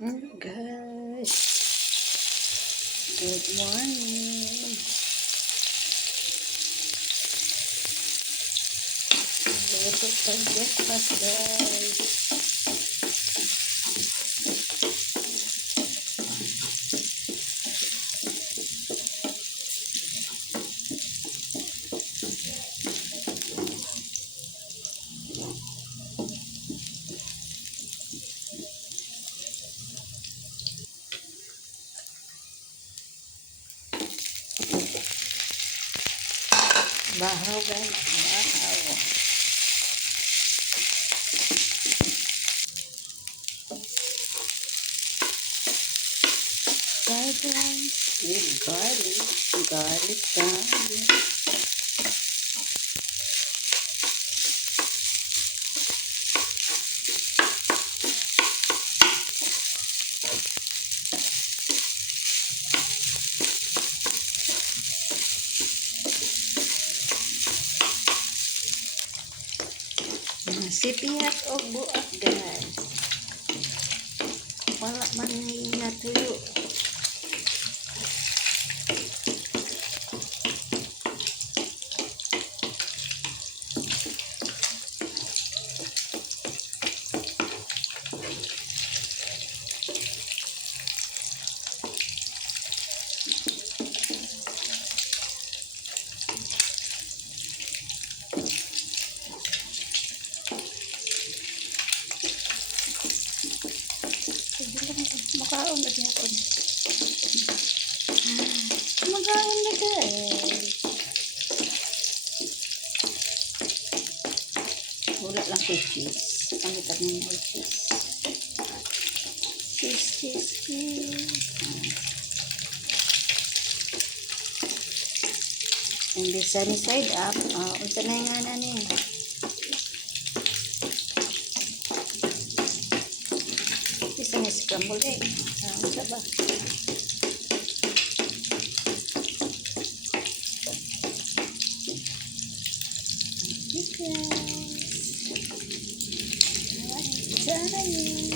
Guys, good morning. Luto tayo breakfast, guys. Bahaw, guys, bahaw. Fried rice with garlic garlic. Sipiyat o buak, guys. Wala man natuyo. Makaon na niya ko. Makaon na, guys. Wala lang ko cheese. Pangitan mo yung cheese. Cheese. And this sunny side up. Unsa na nga na niya. Isa nga scramble egg. Unsa ba? Sana yun.